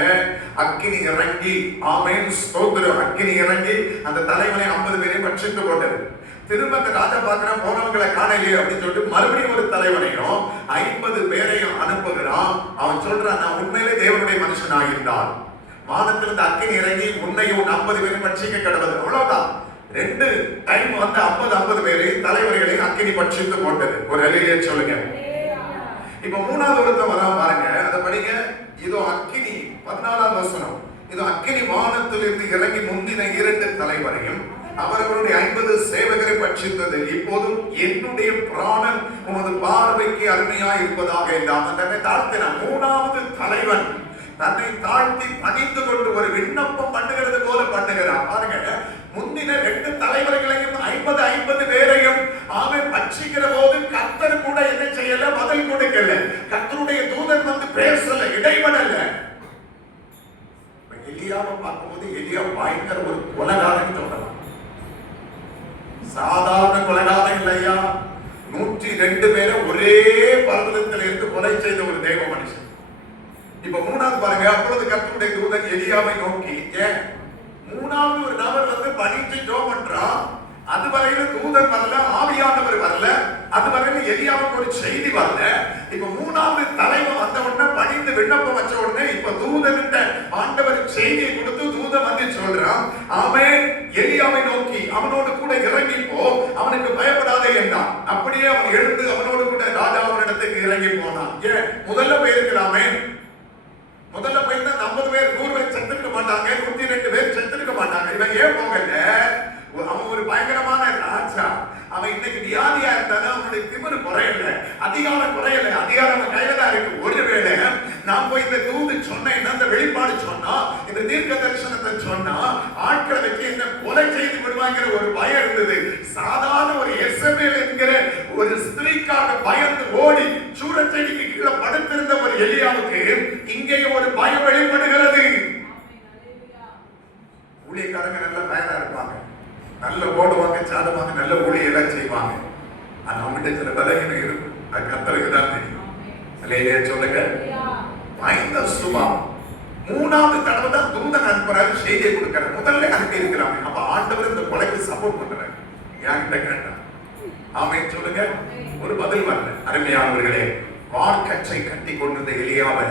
அக்கினி இறங்கி, ஆமென் ஸ்தோத்திரம், அக்கினி இறங்கி அந்த தலைவனை 50 பேரை பட்சித்து கொண்டது. திரும்ப அந்த ராஜா பார்க்கிறான், போனவங்களை காணலையே அப்படின்னு சொல்லிட்டு மறுபடியும் ஒரு தலைவனையும் 50 பேரையும் அனுப்புகிறான். அவன் சொல்றான், நான் உண்மையிலே தேவனுடைய மனுஷனா இருந்தால் வானத்திலிருந்து அக்கினி இறங்கி உன்னையும் 50 பேரை பட்சிக்க கடவுள். அவ்வளவுதான். 2 டைம் வந்து 50 பேரை தலைவர்களையும் அக்கினி பட்சித்து போட்டது. ஒரு ஹல்லேலூயா சொல்லுங்க. இப்ப 3வது ஒருத்தன் வரா பாருங்க, அதை படிங்க. இதோ அக்கினி, 14வது வசனம். இதோ அக்கினி வானத்திலிருந்து இறங்கி முந்தின 2 தலைவரையும் அவர்களுடைய 50 சேவகரை பட்சித்தது. இப்போதும் என்னுடைய பிராணன் உமது பார்வைக்கு அருமையா இருப்பதாக என்றான். தன்னை தாழ்த்தினான். 3வது தலைவன் தன்னை தாழ்த்தி பணிந்து கொண்டு ஒரு விண்ணப்பம் பண்ணுகிறது போல பண்ணுகிறான். பாருங்க, முந்தின 2 தலைவர்களையும் 50 பேரையும் அவன் பட்சிக்கிற போது கர்த்தர் கூட என்ன செய்யல, பதில் கொடுக்கல. கர்த்தருடைய தூதன் வந்து பேசல, இடைவெளல. எலியாவை பார்க்கும்போது எலியா பயங்கர ஒரு கொலைகாரன் சொல்லலாம். சாதாரண கொலைகாரன் இல்லையா. 102 பேரை ஒரே பர்வதத்தில் இருந்து கொலை செய்த ஒரு தேவ மனுஷன். இப்ப 3வது பாருங்க, அப்பொழுது கர்த்தருடைய தூதன் எலியாவை நோக்கி, ஏன் 3வது ஒரு நபர் வந்து பணிஞ்சு ஜெபம் பண்றான். அதுவரையில தூதன் வரல, ஆவியானவர் வரல, அதுவரையில எலியாவுக்கு ஒரு செய்தி வரல. இப்ப 3வது தலைவன் வந்த உடனே பணிந்து விண்ணப்பம் வச்ச உடனே இப்ப தூதன்கிட்ட ஆண்டவர் செய்தியை கொடுத்து தூதன் வந்து சொல்றான், ஆமென், எலியாவை நோக்கி அவனோடு கூட இறங்கி போ, அவனுக்கு பயப்படாதே என்றான். அப்படியே அவன் எழுந்து அவனோடு கூட ராஜாவினிடத்துக்கு இறங்கி போனான். ஏன் முதல்ல போயிருக்கலாமே, முதல்ல போயிருந்தா 50 பேர் 100 பேர் செத்துருக்க மாட்டாங்க, 102 பேர் செத்துருக்க மாட்டாங்க. இவன் ஏன் போகல? அவன் ஒரு பயங்கரமான ராஜா. அவன் இன்னைக்கு வியாதியா இருந்தாலும் அவனுடைய திமிரு குறையல, அதிகாரம் குறையல, அதிகாரம் கையில தான் இருக்கு. ஒருவேளை நான் போய் இந்த தூது சொன்னேன், இந்த வெளிப்பாடு சொன்னா, இந்த தீர்க்க தரிசனத்தை சொன்னா ஆட்களை வச்சு என்ன கொலை செய்து விடுவாங்கிற ஒரு பயம் இருந்தது. சாதாரண ஒரு எசபேல் என்கிற ஒரு ஸ்திரீக்காக பயந்து ஓடி சூரச்செடிக்கு கீழே படுத்திருந்த ஒரு எலியாவுக்கு இங்கே ஒரு பயம் வெளிப்படுகிறது. ஊழியக்காரங்க நல்ல பயனா இருப்பாங்க, நல்ல ஓடுவாங்க, சாடுவாங்க, நல்ல ஊழியெல்லாம் செய்வாங்க. ஆனா அவங்ககிட்ட சில பலகீனம் இருக்கும். அது கர்த்தருக்கு தான் தெரியும். அல்லேலூயா சொல்லுங்க. பயந்த சுபாவம். 3வது தடவை தான் தூதன் அனுப்புறாரு, செய்தியை கொடுக்கிறார். முதல்ல அனுப்பி இருக்கிறாங்க. அப்ப ஆண்டவர் இந்த கொலைக்கு சப்போர்ட் பண்றாரு. யார்கிட்ட கேட்டா ஆமென் சொல்லுங்க. ஒரு பதில் வரல. அருமையானவர்களே, வார்க்கச்சை கட்டி கொண்டிருந்த எலியாவை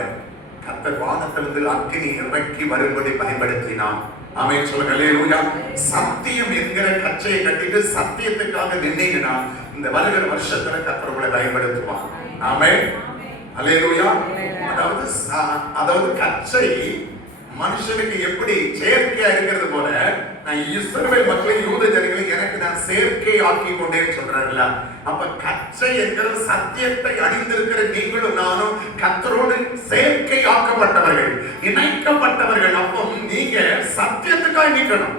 கர்த்தர் வானத்திலிருந்து அக்கினி இறக்கி வரும்படி பயன்படுத்தினான். ஆமென் சொல்லுங்க. அல்லேலூயா. சத்தியம் என்கிற கச்சையை கட்டிட்டு சத்தியத்துக்காக நின்னீங்கன்னா இந்த வருகிற வருஷத்துல கர்த்தர் உங்களை பயன்படுத்துவான். ஆமென். அல்லேலூயா. அதாவது கச்சை மனுஷனுக்கு எப்படி செயற்கையா இருக்கிறது போல நான் இஸ்ரவேல் மக்களை யூத ஜனங்களை எனக்கு நான் செயற்கை ஆக்கி கொண்டேன்னு சொல்றாங்கல்ல. அப்ப கச்சை என்கிற சத்தியத்தை அணிந்திருக்கிற நீங்களும் நானும் கர்த்தரோடு செயற்கை ஆக்கப்பட்டவர்கள், இணைக்கப்பட்டவர்கள். அப்போ நீங்க சத்தியத்துக்காக நிக்கணும்,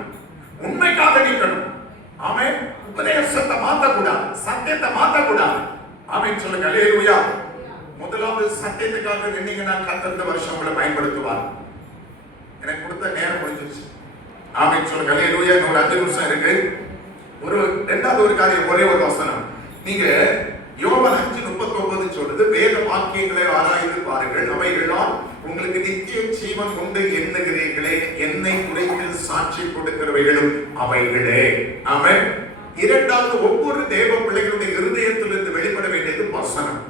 உண்மைக்காக நிக்கணும். ஆமென். உபதேசத்தை மாத்தக்கூடாது, சத்தியத்தை மாத்தக்கூடாது. ஆமென் சொல்லுங்க. அல்லேலூயா. முதலாவது சத்தியத்துக்காக நின்னீங்கன்னா கர்த்தர் இந்த வருஷம் உங்களை பயன்படுத்துவார். எனக்கு கொடுத்த நேரம் முடிஞ்சிருச்சு. ஆமென் சொல்லுங்க. அல்லேலூயா. இன்னொரு 5 நிமிஷம் இருக்கு. ஒரு 2வது ஒரு காரியம், ஒரே ஒரு வசனம். நீங்க யோவான் 5:39 சொல்றது, வேத வாக்கியங்களை ஆராய்ந்து பாருங்கள், அவைகளால் உங்களுக்கு நித்திய ஜீவன் உண்டு எண்ணுகிறீர்களே, என்னை குறித்து சாட்சி கொடுக்கிறவைகளும் அவைகளே. ஆமென். 2வது, ஒவ்வொரு தேவ பிள்ளைகளுடைய இருதயத்திலிருந்து வெளிப்பட வேண்டியது வசனம்.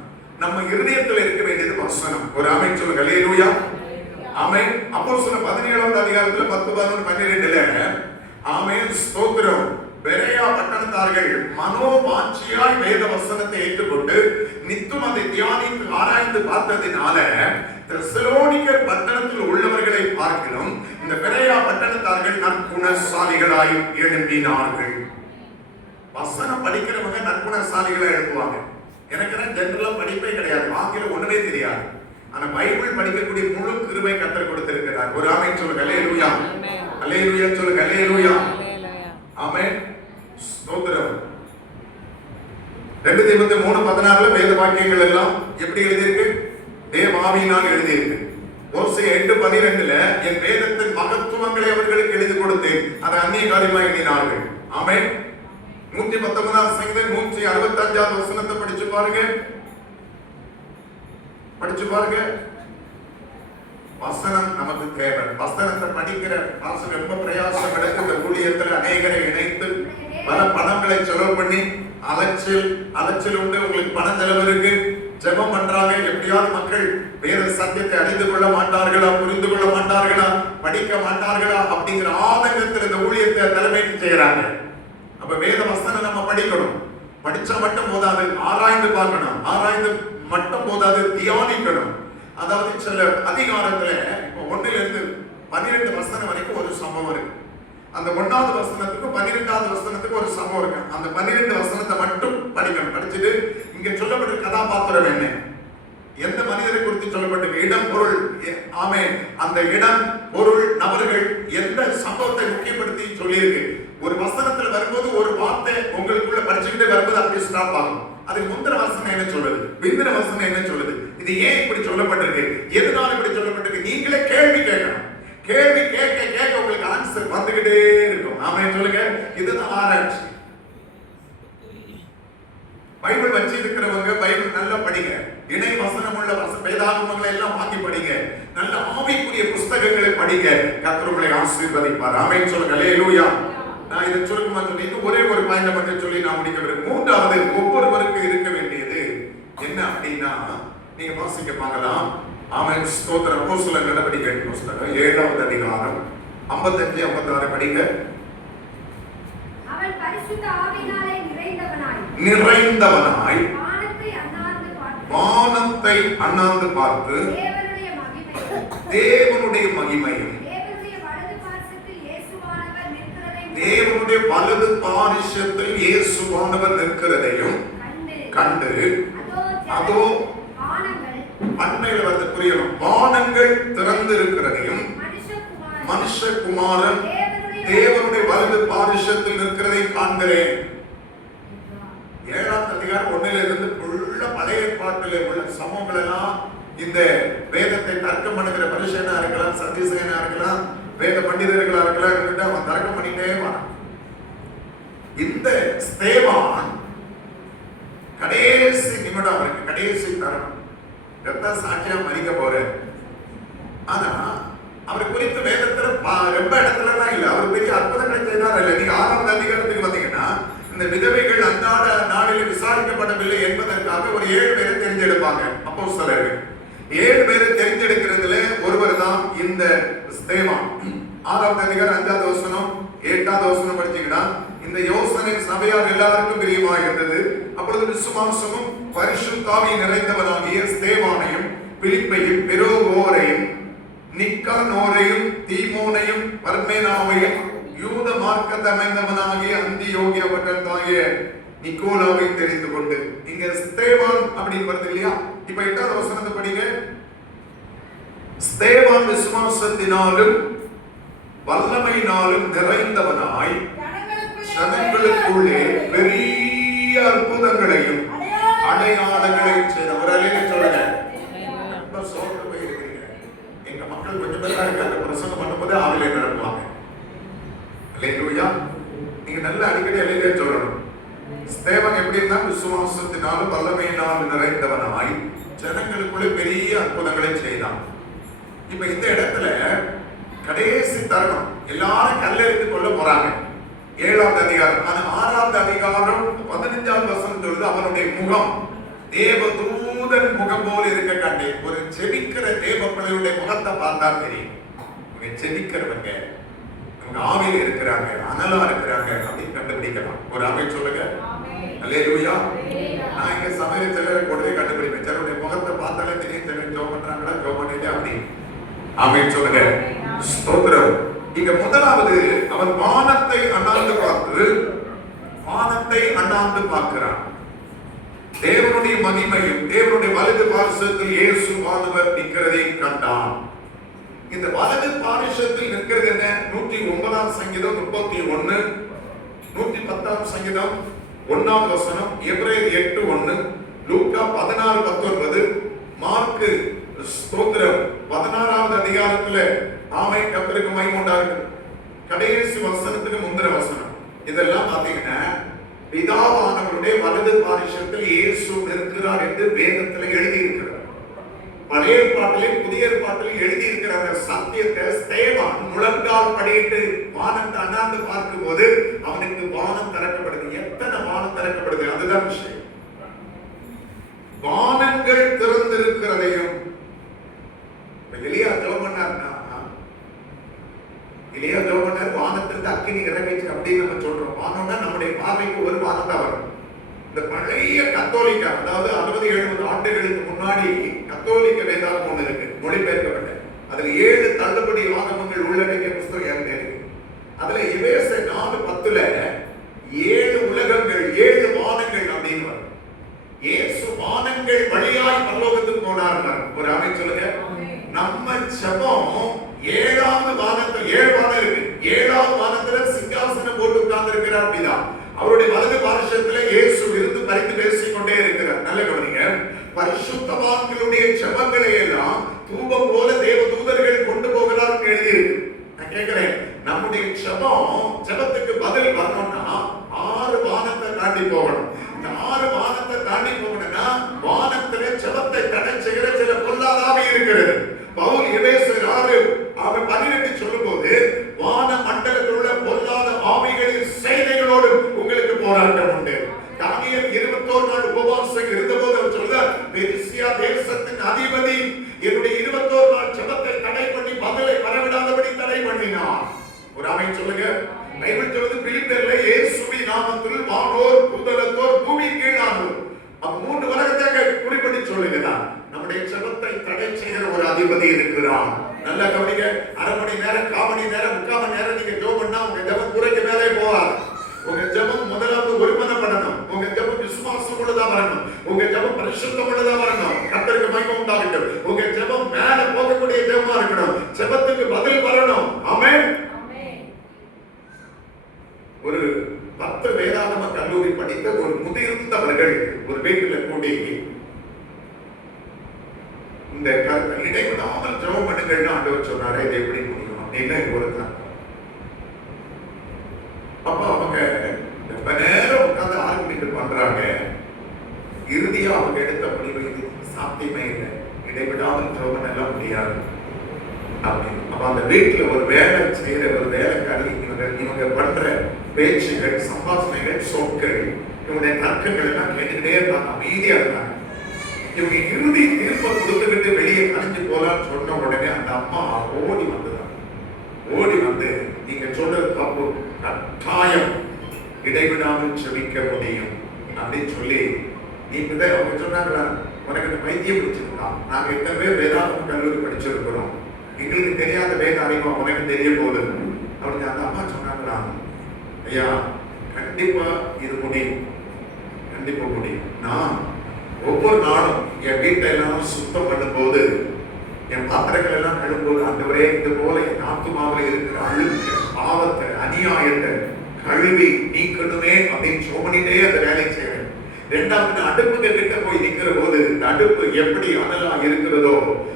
நம்ம இருதயத்தில் இருக்க வேண்டியது வசனம். ஒரு ஆமென் சொல்லுங்க. அல்லேலூயா. ஆமென். அப்போஸ்தலர் 17வது அதிகாரத்துல 10, 11, 12 ஆமென் ஸ்தோத்திரம். பெரேயா பட்டணத்தார்கள் மனோவாஞ்சியாய் வேத வசனத்தை ஏற்றுக்கொண்டு நித்தம் அதை தியானித்து ஆராய்ந்து பார்த்ததினால தெசலோனிக்கர் பட்டணத்தில் உள்ளவர்களை பார்க்கிறோம் இந்த பெரேயா பட்டணத்தார்கள் நற்குணசாலிகளாய் எழும்பினார்கள். வசனம் படிக்கிறவங்க நற்குணசாலிகளை எழுப்புவாங்க. எனக்கு ஜெனரலா படிப்பே கிடையாது, ஆங்கிலம் ஒண்ணுமே தெரியாது. ஆனா பைபிள் படிக்கக்கூடிய முழு கிருபை கர்த்தர் கொடுத்திருக்கிறார். ஒரு ஆமென் சொல்லுங்க. அல்லேலூயா. அல்லேலூயா சொல்லுங்க. அல்லேலூயா. ஆமென் ஸ்தோத்திரம். 2 தீமோத்தேயு 3:16 வேத வாக்கியங்கள் எல்லாம் எப்படி எழுதியிருக்கு? தேவ ஆவியினால் எழுதியிருக்கு. ஓசையா 8:12 என் வேதத்தின் மகத்துவங்களை அவர்களுக்கு எழுதி கொடுத்தேன், அதை அந்நிய காரியமாய் எண்ணினார்கள். ஆமென். 119 சங்கீதம் 165 வசனத்தை படிச்சு பாருங்க. வசனம் நமக்கு தேவை. வசனத்தை படிக்கிற காசு ரொம்ப பிரயாசம் எடுத்து இந்த ஊழியத்தில் அநேகரை இணைத்து பல பணங்களை செலவு பண்ணி அலைச்சல் உண்டு. உங்களுக்கு பண செலவு இருக்கு. ஜெபம் பண்றாங்க. எப்படியாவது மக்கள் வேத சத்தியத்தை அறிந்து கொள்ள மாட்டார்களா, புரிந்து கொள்ள மாட்டார்களா, படிக்க மாட்டார்களா அப்படிங்கிற ஆதங்கத்தில் இந்த ஊழியத்தை தலைமைக்கு செய்யறாங்க. அப்ப வேத வசனம் நம்ம படிக்கணும். படிச்சா மட்டும் போதாது, ஆராய்ந்து பார்க்கணும். ஆராய்ந்து மட்டும் போதாது, தியானிக்கணும். அதாவது சில அதிகாரத்துல இப்போ 1 இருந்து 12 வசனம் வரைக்கும் ஒரு சம்பவம் இருக்கு. அந்த 1வது வசனத்துக்கு 12வது வசனத்துக்கு ஒரு சம்பவம் இருக்கு. அந்த 12 வசனத்தை மட்டும் படிக்கணும். படிச்சுட்டு இங்க சொல்லப்பட்ட கதாபாத்திரம் என்ன, எந்த மனிதரை குறித்து சொல்லப்பட்ட இடம், பொருள், ஆமென், அந்த இடம், பொருள், நபர்கள், எந்த சம்பவத்தை முக்கியப்படுத்தி சொல்லியிருக்கு. ஒரு வசனத்துல வரும்போது ஒரு வார்த்தை உங்களுக்குள்ள படிச்சுக்கிட்டே வரும்போது அப்படி ஸ்டாப் ஆகும். அதுக்கு முந்தின வசனம் என்ன சொல்லுது, பிந்தின வசனம் என்ன சொல்லுது, இது ஏன் இப்படி சொல்லப்பட்டிருக்கு, எதனால இப்படி சொல்லப்பட்டிருக்கு, நீங்களே கேள்வி கேட்கணும். கேள்வி கேட்க கேட்க உங்களுக்கு ஆன்சர் வந்துகிட்டே இருக்கும். ஆமென் சொல்லுங்க. இதுதான் ஆராய்ச்சி. பைபிள் வச்சு இருக்கிறவங்க பைபிள் நல்லா படிங்க. இணை வசனம் உள்ள வேதாகமங்களை எல்லாம் வாங்கி படிங்க. நல்ல ஆவிக்குரிய புஸ்தகங்களை படிங்க. கர்த்தர் உங்களை ஆசீர்வதிப்பார். ஆமென் சொல்லுங்க. அல்லேலூயா. நான் இதை சுருக்கமா சொல்லிட்டு ஒரே ஒரு பாயிண்ட் மட்டும் சொல்லி நான் முடிக்க விரும்புகிறேன். 3வது, ஒவ்வொருவருக்கு இருக்க வேண்டியது என்ன அப்படின்னா, நீங்க வாசிக்க பார்க்கலாம். ஆமென் ஸ்தோத்திரம். அப்போஸ்தலர் நடவடிக்கைகள் புஸ்தகம் 7வது அதிகாரம் 55 56 படிங்க. அவன் பரிசுத்த ஆவியினாலே நிறைந்தவனாய் வானத்தை அண்ணாந்து பார்த்து தேவனுடைய மகிமையும் தேவனுடைய வலது பாரிஷத்தில் இயேசுவானவர் நிற்கிறதையும் கண்டு, அதோ அண்மையில் வந்து புரியணும், வானங்கள் திறந்து இருக்கிறதையும் மனுஷகுமாரன் தேவனுடைய வலது பாரிஷத்தில் நிற்கிறதை காண்கிறேன். 7ஆம் அதிகாரம் 1 இருந்து உள்ள பழைய ஏற்பாட்டில் உள்ள சமூகங்கள் எல்லாம் இந்த வேதத்தை தர்க்கம் பண்ணுகிற பரிசேனா இருக்கலாம், சத்தியசேனா இருக்கலாம், வேத பண்டிதர்களா இருக்கலாம், அவன் தர்க்கம் பண்ணிட்டே வரான். இந்த ஸ்தேவான் கடைசி நிமிடம், அவருக்கு கடைசி தருணம், ரத்த சாட்சியா மறிக்க போற. ஆனா அவர் குறித்து வேதத்துல ரொம்ப இடத்துல தான் இல்ல, அவர் பெரிய அற்புதங்களை செய்தார் இல்ல. நீங்க 6வது அதிகாரத்துக்கு வந்தீங்கன்னா, இந்த விதவைகள் அன்றாட நாளில் விசாரிக்கப்படவில்லை என்பதற்காக ஒரு 7 பேரை தெரிஞ்செடுப்பாங்க அப்போஸ்தலர்கள். 7 பேரை தெரிஞ்செடுக்கிறதுல ஒருவர் தான் இந்த ஸ்தேவான். 6வது அதிகாரம் 5வது வசனம் 8வது வசனம் படிச்சீங்கன்னா, இந்த யோசனை சபையார் எல்லாருக்கும் பிரியமாக இருந்தது. அப்பொழுது விசுவாசமும் பரிசுத்த ஆவி நிறைந்தவனாகிய ஸ்தேவானையும் பிலிப்பையும் பெரோகோரையும் நிக்கானோரையும் தீமோனையும் பர்மேனாவையும் யூத மார்க்கத்தை அமைந்தவனாகிய அந்தியோகியவனாகிய நிக்கோலாவை தெரிந்து கொண்டு, இங்க ஸ்தேவான் அப்படின்னு வருது இல்லையா? இப்ப 8வது வசனத்தை படிங்க. ஸ்தேவான் விசுவாசத்தினாலும் வல்லமையினாலும் நிறைந்தவனாய் ஜனங்களுக்குள்ளே பெரிய அற்புதங்களையும் அடையாளங்களையும் செய்தவர். அல்லேலூயா சொல்லுங்க. ரொம்ப சோர்ந்து போயிருக்கீங்க. எங்க மக்கள் கொஞ்சம் பேரா இருக்காங்க, பிரசங்கம் பண்ணும்போது ஆவிலே நிரப்புவாங்க. அல்லேலூயா. நீங்க நல்ல அடிக்கடி அல்லேலூயா சொல்லணும். ஸ்தேவான் எப்படி இருந்தா, விசுவாசத்தினாலும் வல்லமையினாலும் நிறைந்தவனாய் ஜனங்களுக்குள்ளே பெரிய அற்புதங்களை செய்தான். இப்ப இந்த இடத்துல கடைசி தருணம், எல்லாரும் கல்லெறிந்து கொள்ள போறாங்க. 7வது அதிகாரம். ஆனா 6வது அதிகாரம் 15வது வசனம் சொல்லுது, அவனுடைய முகம் தேவதூதன் முகம் போல இருக்க கண்டேன். ஒரு செபிக்கிற தேவ பிள்ளையுடைய முகத்தை பார்த்தா தெரியும், இவங்க செபிக்கிறவங்க, இவங்க ஆவியில் இருக்கிறாங்க, அனலா இருக்கிறாங்க அப்படின்னு கண்டுபிடிக்கலாம். ஒரு ஆமை சொல்லுங்க. அல்லேலூயா. நான் இங்க சமையல் சிலரை கூடவே கண்டுபிடிப்பேன். சிலருடைய முகத்தை பார்த்தாலே தெரியும், சிலர் ஜோ பண்றாங்களா, ஜோ பண்ணிட்டு அப்படி. ஆமை சொல்லுங்க. ஸ்தோத்திரம். இங்க முதலாவது, அவன் வானத்தை அண்ணாந்து பார்க்கிறான். தேவனுடைய மகிமையும் தேவனுடைய வலது பாரிஷத்தில் இயேசுவானவர் நிற்கிறதை கண்டான். இந்த வலது பாரிஷத்தில் நிற்கிறது என்ன? 109ஆம் சங்கீதம் 31, 110ஆம் சங்கீதம் 1வது வசனம், எபிரேயர் 8:1, லூக்கா 16:19, மார்க்கு ஸ்தோத்திரம் 16வது அதிகாரத்துல ஆமை கர்த்தருக்கு மகிமை உண்டாகட்டும் கடைசி வசனத்துக்கு முந்தின வசனம். இதெல்லாம் பாத்தீங்கன்னா பிதாவானவருடைய வலது பாரிசத்தில் இயேசு இருக்கிறார் என்று வேதத்தில் எழுதியிருக்கிறார். பழைய ஏற்பாட்டிலும் புதிய ஏற்பாட்டிலும் எழுதியிருக்கிற அந்த சத்தியத்தை ஸ்தேவான் முழங்கால் படியிட்டு வானத்தை அண்ணாந்து பார்க்கும் போது அவனுக்கு வானம் திறக்கப்படுது. எத்தனை வானம் திறக்கப்படுது? அதுதான் விஷயம். வானங்கள் திறந்திருக்கிறதையும் எலியா ஜெபம் பண்ணார்னா, எலியா ஜெபம் பண்ணார், வானத்திலிருந்து அக்கினி இறங்கிச்சு அப்படின்னு நம்ம சொல்றோம். வானம்னா நம்முடைய பார்வைக்கு ஒரு வானம் தான் வரும். இந்த பழைய கத்தோலிக்க, அதாவது 60-70 ஆண்டுகளுக்கு முன்னாடி கத்தோலிக்க வேதாகம் ஒண்ணு இருக்கு, மொழிபெயர்க்கப்பட்ட. அதுல 7 தள்ளுபடி ஆகமங்கள் உள்ளடங்கிய புஸ்தகம் இருக்கு. அதுல எபேசியர் 4:10 7 உலகங்கள் 7 வானங்கள் அப்படின்னு வரும். இயேசு வானங்கள் வழியாய் பரலோகத்துக்கு போனார். ஒரு அமை சொல்லுங்க. நம்ம ஜெபம் 7வது வானத்தில் 7 வானம் இருக்கு. 7வது வானத்துல சிங்காசனம் போட்டு உட்கார்ந்து இருக்கிறார் பிதா. அவருடைய வலது பாரிசத்துல இயேசு இருந்து பரிந்து பேசிக்கொண்டே இருக்கிறார். நல்ல கவனிங்க. பரிசுத்தவான்களுடைய ஜெபங்களை எல்லாம் தூபம் போல தேவ தூதர்கள் கொண்டு போகிறார் எழுதியிருக்கு. நான் கேட்கிறேன், நம்முடைய ஜெபத்துக்கு பதில் வரணும்னா 6 வானத்தை தாண்டி போகணும். இந்த 6 வானத்தை தாண்டி போகணும்னா வானத்திலே ஜெபத்தை தடை செய்கிற சில பொல்லாத ஆவி இருக்கிறது. பவுல் எபேசியர் 6:18 சொல்லும்போது வான மண்டலத்தில் உள்ள பொல்லாத ஆவிகளின் செய்திகளோடு உங்களுக்கு போராட்டம் உண்டு. தானியேல் 21 நாள் உபவாசம் இருந்தபோது அவர் சொல்றார், பெர்சியா தேசத்தின் அதிபதி என்னுடைய 21 நாள் ஜெபத்தை தடை பண்ணி பதிலை வரவிடாதபடி தடை பண்ணினார். ஒரு அமை சொல்லுங்க. பைபிள் சொல்லுது, பிலிப்பியர்ல இயேசுவின் நாமத்தில் வானோர் பூதலத்தோர் பூமி கீழானோர். அப்ப 3 உலகத்தை குறிப்பிட்டு சொல்லுகிறார். நம்முடைய ஜெபத்தை தடை செய்கிற ஒரு அதிபதி இருக்கிறான். நல்ல கவனிங்க. அரை மணி நேரம், 1/4 மணி நேரம், 3/4 மணி நேரம் நீங்க ஜெபம் பண்ணா உங்க ஜெபம் குறைக்கு மேலே போகாது. உங்க ஜெபம் முதலாவது ஒருமனப்படணும். உங்க ஜெபம் விசுவாசம் உள்ளதா வரணும். உங்க ஜெபம் பரிசுத்தம் உள்ளதா வரணும். கர்த்தருக்கு மகிமை உண்டாகட்டும். உங்க ஜெபம் மேல போகக்கூடிய ஜெபமா இருக்கணும். ஜெபத்துக்கு பதில் வரணும். ஆமென். ஒரு 10 வேதாகம கல்லூரி படித்த ஒரு முதிர்ந்தவர்கள் ஒரு வீட்டில் கூடி இந்த கருத்தை இடைவிடாமல் ஜெபம் பண்ணுங்கள்னு ஆண்டவர் சொன்னாரே, இது எப்படி முடியும் அப்படின்னு ஒருத்தர். அப்ப அவங்க ரொம்ப நேரம் உட்கார்ந்து ஆர்குமெண்ட் பண்றாங்க. இறுதியா அவங்க எடுத்த முடிவு, இது சாத்தியமே இல்லை, இடைவிடாமல் ஜெபம் பண்ணலாம் முடியாது அப்படின்னு. அப்ப அந்த வீட்டுல ஒரு வேலை செய்யற ஒரு வேலைக்காரி இவங்க பண்ற பேச்சுகள், சம்பாஷணைகள், சொற்கள், இவங்களுடைய தர்க்கங்கள் எல்லாம் கேட்டுக்கிட்டே இருந்தாங்க. அமைதியா இருந்தாங்க. இவங்க இறுதி தீர்ப்பை கொடுத்துக்கிட்டு வெளியே கணிஞ்சு போலான்னு சொன்ன உடனே அந்த அம்மா ஓடி வந்துதான். ஓடி வந்து, நீங்க சொல்றது தப்பு, கட்டாயம் இடைவிடாமல் செபிக்க முடியும் அப்படின்னு சொல்லி, நீங்க அவங்க சொன்னாங்களா, உனக்கு பைத்தியம் பிடிச்சிருக்கா, நாங்க எத்தனை பேர் வேதாகம கல்லூரி படிச்சிருக்கிறோம், எங்களுக்கு தெரியாத வேத அறிவா உனக்கு தெரிய போகுது அப்படின்னு அந்த அம்மா சொன்னாங்களா. ஐயா, கண்டிப்பா இது முடியும், கண்டிப்பா முடியும். நான் ஒவ்வொரு நாளும் என் வீட்டை எல்லாம் சுத்தம் பண்ணும் போது, என் பாத்திரங்கள் எல்லாம் கழும்போது, ஆண்டவரே இது போல என் ஆத்துமாவில் இருக்கிற அழுக்க, பாவத்தை, அநியாயத்தை கழுவி நீக்கணுமே அப்படின்னு சோமனிட்டே அந்த வேலையை செய்யறேன். 2வது, அடுப்புக்கு கிட்ட போய் நிற்கிற போது இந்த அடுப்பு எப்படி அனலா இருக்கிறதோ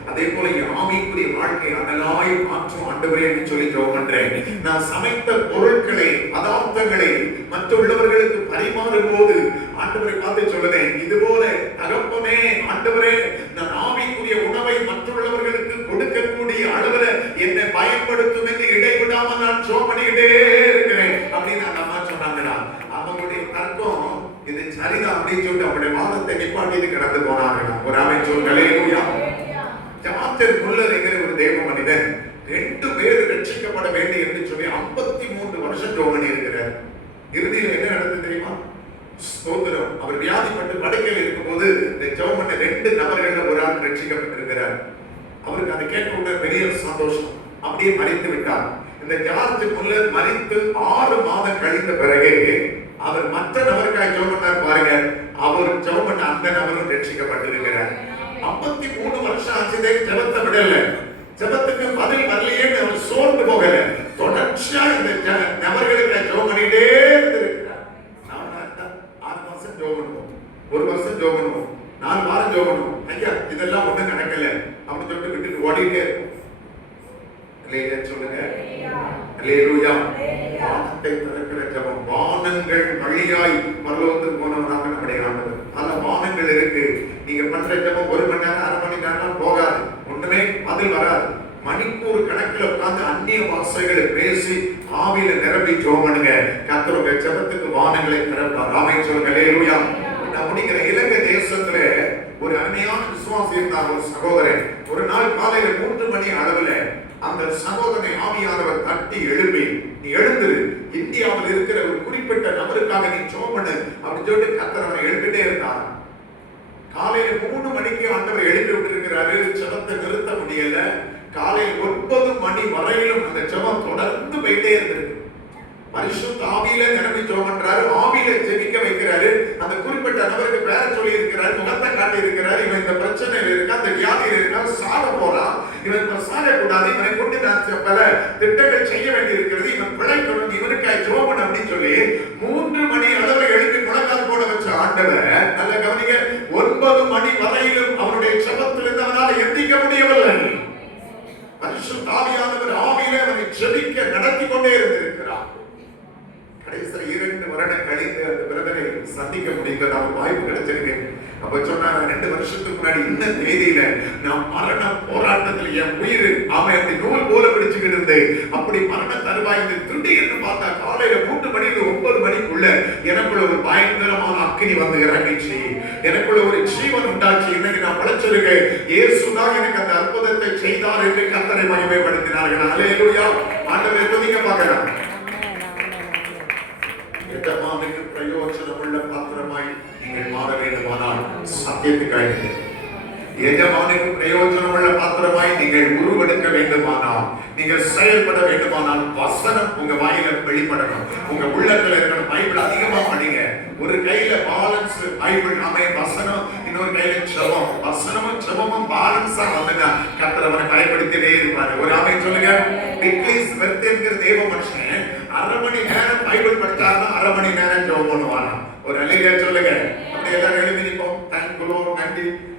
அதே போல ஆவிக்குரிய வாழ்க்கை அனலாய் மாற்றும் ஆண்டவரே என்று சொல்லி ஜெபம் பண்றேன். நான் சமைத்த பொருட்களை, பதார்த்தங்களை மற்றவர்களுக்கு பரிமாறும் போது ஆண்டவரை பார்த்து சொல்லுறேன், இது போல தகப்பனே ஆண்டவரே, நான் ஆவிக்குரிய உணவை மற்றவர்களுக்கு கொடுக்கக்கூடிய அளவுல என்னை பயன்படுத்தும் என்று இடைவிடாம நான் ஜெபம் பண்ணிக்கிட்டே இருக்கிறேன் அப்படின்னு அந்த அம்மா சொன்னாங்கடா. அவங்களுடைய தர்க்கம் இது சரிதான் அப்படின்னு சொல்லிட்டு அவருடைய வாதத்தை நிப்பாட்டிட்டு கடந்து போனாங்க. ஒரு ஆமென் சொல்லுங்க. ஹல்லேலூயா. ஜார்ஜ் முல்லர் என்கிற ஒரு தேவ மனிதன் 2 பேர் ரட்சிக்கப்பட வேண்டும் என்று சொல்லி 53 வருஷம் ஜெபம் பண்ணி இருக்கிறார். இறுதியில் என்ன நடந்தது தெரியுமா? ஸ்தோத்திரம். அவர் வியாதிப்பட்டு படுக்கையில் இருக்கும்போது இந்த ஜெபம் பண்ண 2 நபர்கள் ஒரு ஆள் ரட்சிக்கப்பட்டிருக்கிறார். அவருக்கு அதை கேட்க பெரிய சந்தோஷம். அப்படியே மறித்து விட்டார். இந்த ஜார்ஜ் முல்லர் மறித்து 6 மாதம் கழிந்த பிறகு அவர் மற்ற நபருக்காய் ஜெபம் பண்ணார் பாருங்க. அவர் ஜெபம் பண்ண அந்த நபரும் ரட்சிக்கப்பட்டிருக்கிறார். 53 வருஷம் ஆச்சு, ஜெபத்தை விடல, ஜெபத்துக்கு பதில் வரலையே அவர் சோர்ந்து போகல, தொடர்ச்சியா இந்த நபர்களுக்கு ஜெபம் பண்ணிட்டே இருந்திருக்கிறார். 6 மாசம் ஜெபம் பண்ணுவோம், 1 வருஷம் ஜெபம் பண்ணுவோம், 4 வாரம் ஜெபம் பண்ணுவோம். ஐயா இதெல்லாம் ஒண்ணும் நடக்கல அப்படின்னு சொல்லிட்டு விட்டுட்டு ஓடிட்டே இருக்கும். சொல்லுங்க. அல்லேலூயா. வானத்தை திறக்கிற ஜெபம். வானங்கள் வழியாய் பரலோகத்துக்கு போனவராக நம்முடைய ஆண்டவர். பல வானங்கள் இருக்கு. நீங்க பண்ற ஜெபம் 1 மணி நேரம் 1/2 மணி நேரம் போகாது, ஒண்ணுமே பதில் வராது. மணிக்கூர் கணக்கில் உட்கார்ந்து அந்நிய வார்த்தைகளை பேசி ஆவியில நிரம்பி ஜெபம் பண்ணுங்க. கர்த்தர் உங்க ஜெபத்துக்கு வானங்களை திறப்பார். ஆமென் சொல்லுங்க. அல்லேலூயா. நம்முடைய இலங்கை தேசத்துல ஒரு அருமையான விசுவாசி இருந்தார், ஒரு சகோதரன். ஒரு நாள் காலையில 3 மணி அளவுல அந்த சகோதரனை ஆவியானவர் தட்டி எழுப்பி, நீ எழுந்துரு, இந்தியாவில் இருக்கிற ஒரு குறிப்பிட்ட நபருக்காக நீ ஜெபம் பண்ணு அப்படின்னு சொல்லிட்டு கர்த்தர் அவரை எழுப்பிட்டே இருந்தார். காலையில 3 மணிக்கு ஆண்டவர் எழுப்பி விட்டுருக்கிறாரு. ஜெபத்தை நிறுத்த முடியல. காலையில் 9 மணி வரையிலும் அந்த ஜெபம் தொடர்ந்து போயிட்டே இருந்திருக்கு. பரிசுத்த ஆவியில நிரம்பி ஜெபம் பண்றாரு, ஆவியில ஜெபிக்க வைக்கிறாரு. அந்த குறிப்பிட்ட நபருக்கு பேர சொல்லி இருக்கிறாரு, முகத்தை காட்டி இருக்கிறாரு. இவன் இந்த பிரச்சனையில இருக்கா, அந்த வியாதியில இருக்கா, சாக போறான், இவன் சாக கூடாது, இவனை கொண்டு நான் பல திட்டங்கள் செய்ய வேண்டி இருக்கிறது, இவன் பிழைக்கணும், இவனுக்காய் ஜெபம் பண்ண அப்படின்னு சொல்லி 3 மணி அளவில் எழுப்பி முழங்கால் போட வச்ச ஆண்டவர், நல்ல கவனிங்க, 9 மணி வரையிலும் அவருடைய ஜெபத்திலிருந்து அவனால் எந்திக்க முடியவில்லை. பரிசுத்த ஆவியானவர் ஆவியிலே அவனை ஜெபிக்க நடத்தி கொண்டே இருந்திருக்கிறார். கடைசியில் 2 வருடம் கழித்து அந்த பிரதரை சந்திக்க முடிந்தது. அவர் வாய்ப்பு கிடைச்சிருக்கு. அப்ப சொன்னார், 2 வருஷத்துக்கு முன்னாடி இந்த தேதியில நான் மரண போராட்டத்தில் என் உயிர் அவன் அப்படி நூல் போல பிடிச்சுக்கிட்டு இருந்தேன். அப்படி மரண தருவாய்ந்து திடீர்னு பார்த்தா காலையில 3 மணிக்கு 9 மணிக்குள்ள எனக்குள்ள ஒரு பயங்கரமான அக்கினி வந்து இறங்கிச்சு. எனக்குள்ள ஒரு ஜீவன் உண்டாச்சு. இன்னைக்கு நான் படைச்சிருக்கேன். இயேசுதான் எனக்கு அந்த அற்புதத்தை செய்தார் என்று கர்த்தரை மகிமைப்படுத்தினார்கள். அல்லேலூயா. ஆண்டவரை துதிக்க பார்க்கலாம். எஜமானுக்கு பிரயோஜனமுள்ள பாத்திரமாய் நீங்கள் மாற வேண்டுமானால் சத்தியத்துக்காக, எஜமானுக்கு பிரயோஜனமுள்ள பாத்திரமாய் நீங்கள் உருவெடுக்க வேண்டுமானால், நீங்கள் செயல்பட வேண்டுமானால் வசனம் உங்க வாயில வெளிப்படணும். உங்க உள்ளத்துல இருக்கணும். பைபிள் அதிகமா படிங்க. ஒரு கையில பேலன்ஸ் பைபிள், நாமே வசனம், இன்னொரு கையில ஜெபம். வசனமும் ஜெபமும் பேலன்ஸா வந்தா கர்த்தர் அவனை பயன்படுத்திட்டே இருப்பாரு. ஒரு ஆமென் சொல்லுங்க. பிக்லிஸ் வெர்த்தேங்கிற தேவ மனுஷன் 1/2 மணி நேரம் பைபிள் படிச்சாருன்னா 1/2 மணி நேரம் ஜெபம் பண்ணுவாராம். ஒரு அல்லேலூயா சொல்லுங்க. அப்படியே எல்லாரும் எழுதி நிற்போம். Thank you Lord. நன்றி.